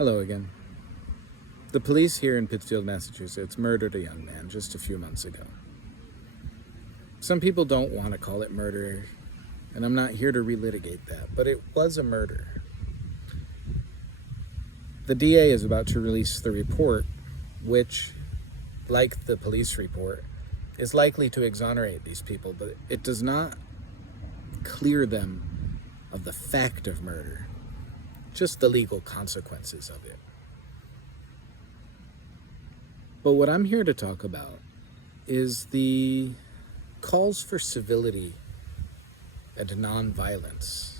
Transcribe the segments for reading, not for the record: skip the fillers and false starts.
Hello again. The police here in Pittsfield, Massachusetts murdered a young man just a few months ago. Some people don't want to call it murder, and I'm not here to relitigate that, but it was a murder. The DA is about to release the report, which, like the police report, is likely to exonerate these people, but it does not clear them of the fact of murder, just the legal consequences of it. But what I'm here to talk about is the calls for civility and nonviolence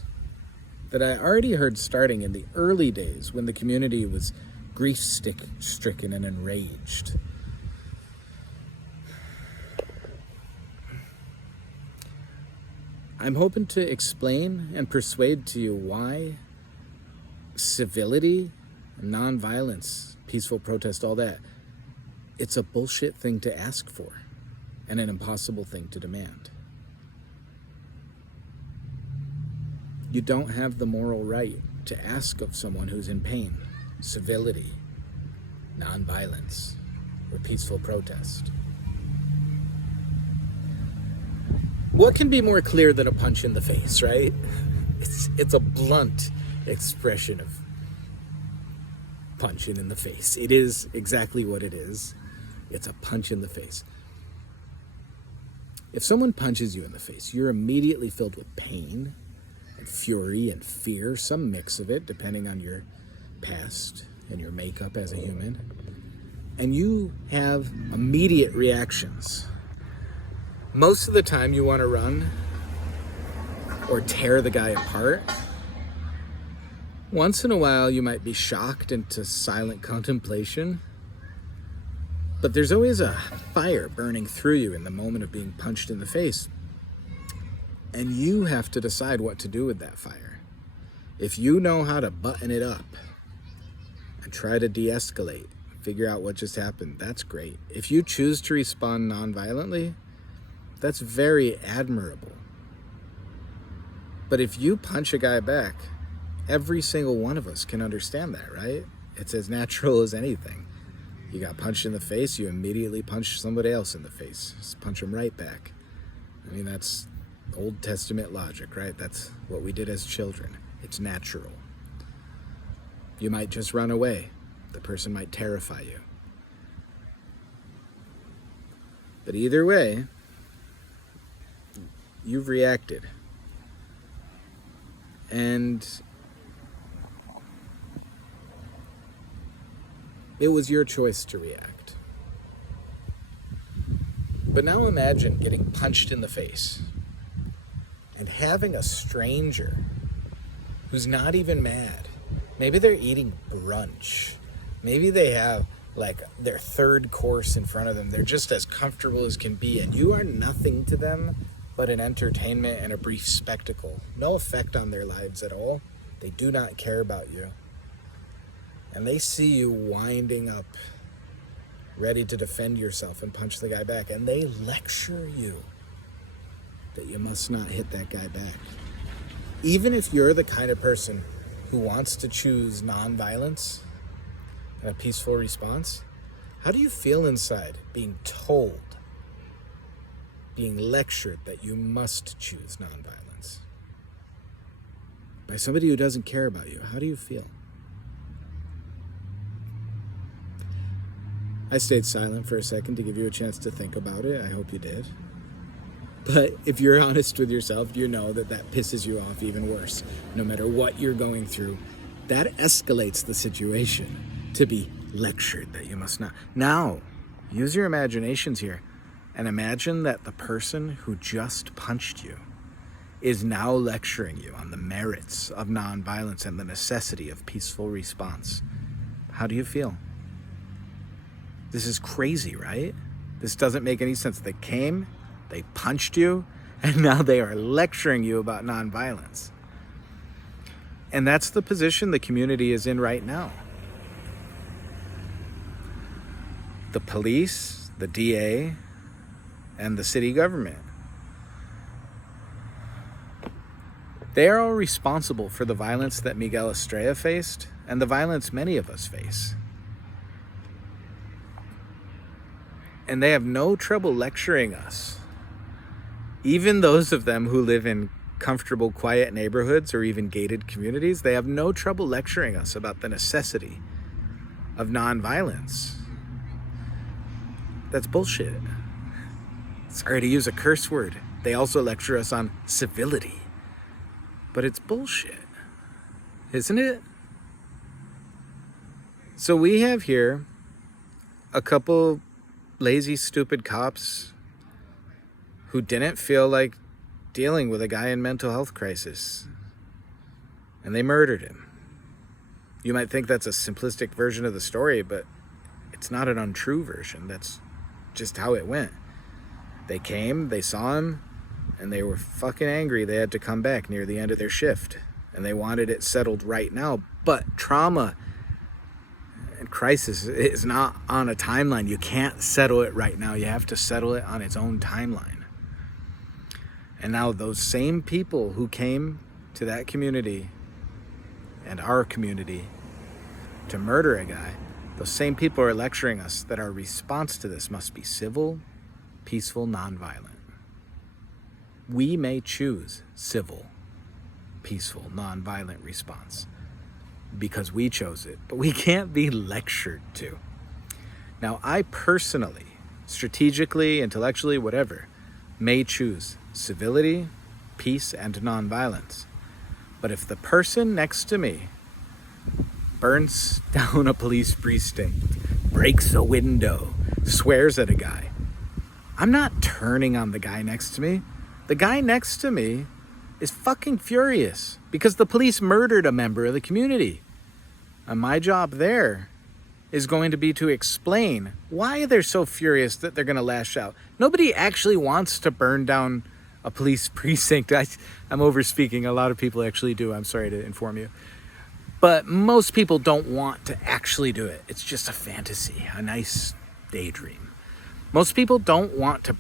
that I already heard starting in the early days when the community was grief-stricken and enraged. I'm hoping to explain and persuade to you why civility, nonviolence, peaceful protest, all that, it's a bullshit thing to ask for and an impossible thing to demand. You don't have the moral right to ask of someone who's in pain civility, nonviolence, or peaceful protest. What can be more clear than a punch in the face, right? It's a blunt expression of punching in the face. It is exactly what it is. It's a punch in the face. If someone punches you in the face, you're immediately filled with pain and fury and fear, some mix of it, depending on your past and your makeup as a human. And you have immediate reactions. Most of the time you want to run or tear the guy apart. Once in a while you might be shocked into silent contemplation. But there's always a fire burning through you in the moment of being punched in the face. And you have to decide what to do with that fire. If you know how to button it up and try to de-escalate, figure out what just happened, that's great. If you choose to respond non-violently, that's very admirable. But if you punch a guy back, every single one of us can understand that, right? It's as natural as anything. You got punched in the face, you immediately punch somebody else in the face. Just punch them right back. I mean, that's Old Testament logic, right? That's what we did as children. It's natural. You might just run away. The person might terrify you. But either way, you've reacted. And it was your choice to react. But now imagine getting punched in the face and having a stranger who's not even mad. Maybe they're eating brunch. Maybe they have like their third course in front of them. They're just as comfortable as can be, and you are nothing to them but an entertainment and a brief spectacle. No effect on their lives at all. They do not care about you. And they see you winding up, ready to defend yourself and punch the guy back. And they lecture you that you must not hit that guy back. Even if you're the kind of person who wants to choose nonviolence and a peaceful response, how do you feel inside being told, being lectured that you must choose nonviolence by somebody who doesn't care about you? How do you feel? I stayed silent for a second to give you a chance to think about it. I hope you did. But if you're honest with yourself, you know that that pisses you off even worse. No matter what you're going through, that escalates the situation to be lectured that you must not. Now, use your imaginations here and imagine that the person who just punched you is now lecturing you on the merits of nonviolence and the necessity of peaceful response. How do you feel? This is crazy, right? This doesn't make any sense. They came, they punched you, and now they are lecturing you about nonviolence. And that's the position the community is in right now. The police, the DA, and the city government They are all responsible for the violence that Miguel Estrella faced and the violence many of us face. And they have no trouble lecturing us. Even those of them who live in comfortable, quiet neighborhoods or even gated communities, they have no trouble lecturing us about the necessity of nonviolence. That's bullshit. Sorry to use a curse word. They also lecture us on civility. But it's bullshit, isn't it? So we have here a couple lazy, stupid cops who didn't feel like dealing with a guy in mental health crisis. And they murdered him. You might think that's a simplistic version of the story, but it's not an untrue version. That's just how it went. They came, they saw him, and they were fucking angry they had to come back near the end of their shift. And they wanted it settled right now. But trauma and crisis is not on a timeline. You can't settle it right now. You have to settle it on its own timeline. And now those same people who came to that community and our community to murder a guy, those same people are lecturing us that our response to this must be civil, peaceful, nonviolent. We may choose civil, peaceful, nonviolent response because we chose it, but we can't be lectured to. Now, I personally, strategically, intellectually, whatever, may choose civility, peace, and nonviolence. But if the person next to me burns down a police precinct, breaks a window, swears at a guy, I'm not turning on the guy next to me. The guy next to me is fucking furious because the police murdered a member of the community. And my job there is going to be to explain why they're so furious that they're going to lash out. Nobody actually wants to burn down a police precinct. I'm overspeaking. A lot of people actually do. I'm sorry to inform you. But most people don't want to actually do it. It's just a fantasy, a nice daydream. Most people don't want to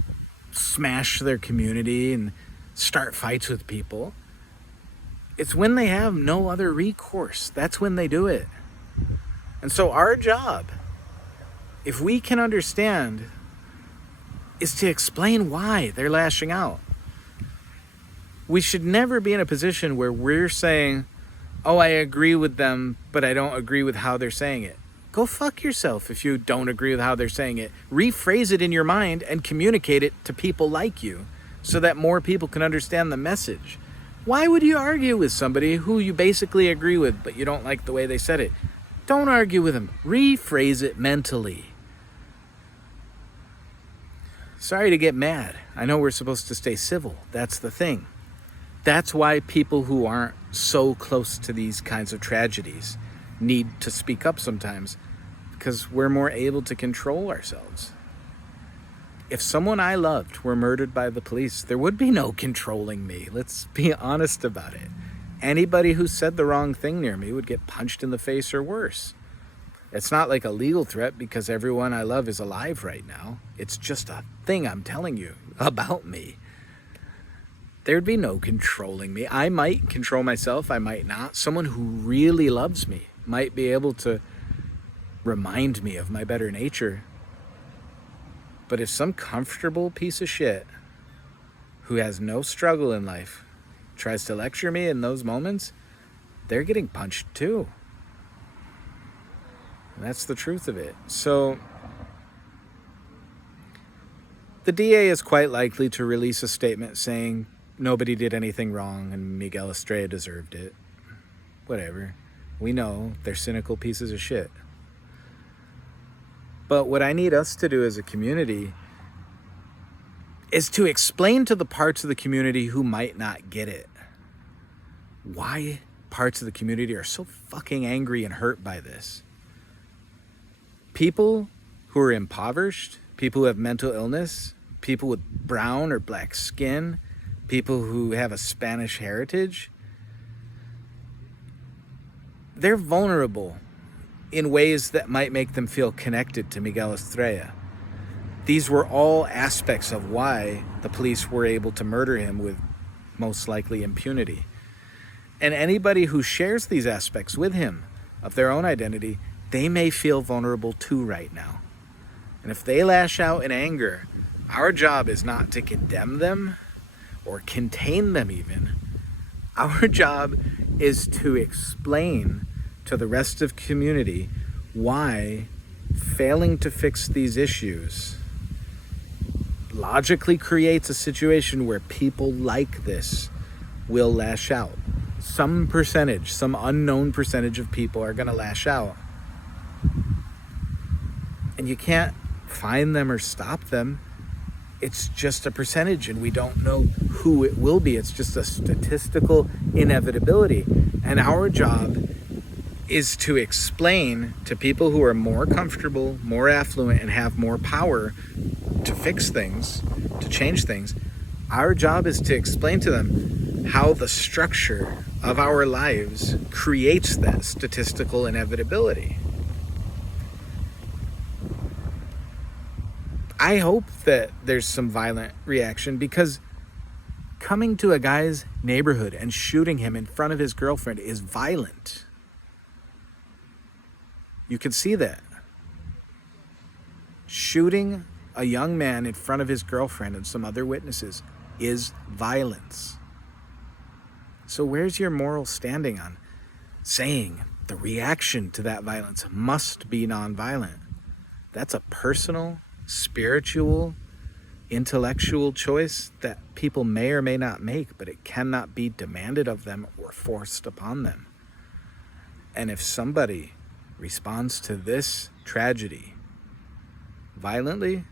smash their community and start fights with people. It's when they have no other recourse. That's when they do it. And so our job, if we can understand, is to explain why they're lashing out. We should never be in a position where we're saying, oh, I agree with them, but I don't agree with how they're saying it. Go fuck yourself if you don't agree with how they're saying it. Rephrase it in your mind and communicate it to people like you so that more people can understand the message. Why would you argue with somebody who you basically agree with, but you don't like the way they said it? Don't argue with them. Rephrase it mentally. Sorry to get mad. I know we're supposed to stay civil. That's the thing. That's why people who aren't so close to these kinds of tragedies need to speak up sometimes, because we're more able to control ourselves. If someone I loved were murdered by the police, there would be no controlling me. Let's be honest about it. Anybody who said the wrong thing near me would get punched in the face or worse. It's not like a legal threat because everyone I love is alive right now. It's just a thing I'm telling you about me. There'd be no controlling me. I might control myself, I might not. Someone who really loves me might be able to remind me of my better nature. But if some comfortable piece of shit who has no struggle in life tries to lecture me in those moments, they're getting punched too. And that's the truth of it. So the DA is quite likely to release a statement saying nobody did anything wrong and Miguel Estrella deserved it. Whatever. We know they're cynical pieces of shit. But what I need us to do as a community is to explain to the parts of the community who might not get it why parts of the community are so fucking angry and hurt by this. People who are impoverished, people who have mental illness, people with brown or black skin, people who have a Spanish heritage, they're vulnerable in ways that might make them feel connected to Miguel Estrella. These were all aspects of why the police were able to murder him with most likely impunity. And anybody who shares these aspects with him of their own identity, they may feel vulnerable too right now. And if they lash out in anger, our job is not to condemn them or contain them even. Our job is to explain to the rest of community why failing to fix these issues logically creates a situation where people like this will lash out. Some percentage, some unknown percentage of people are going to lash out. And you can't find them or stop them. It's just a percentage, and we don't know who it will be. It's just a statistical inevitability. And our job is to explain to people who are more comfortable, more affluent, and have more power to fix things, to change things. Our job is to explain to them how the structure of our lives creates that statistical inevitability. I hope that there's some violent reaction, because coming to a guy's neighborhood and shooting him in front of his girlfriend is violent. You can see that. Shooting a young man in front of his girlfriend and some other witnesses is violence. So where's your moral standing on saying the reaction to that violence must be nonviolent? That's a personal, spiritual, intellectual choice that people may or may not make, but it cannot be demanded of them or forced upon them. And if somebody responds to this tragedy violently,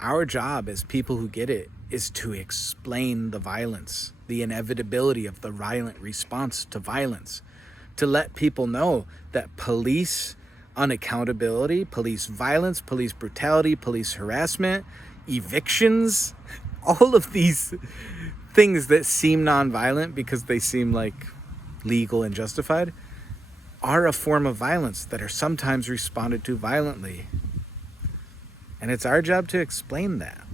our job as people who get it is to explain the violence, the inevitability of the violent response to violence, to let people know that police unaccountability, police violence, police brutality, police harassment, evictions, all of these things that seem nonviolent because they seem like legal and justified are a form of violence that are sometimes responded to violently. And it's our job to explain that.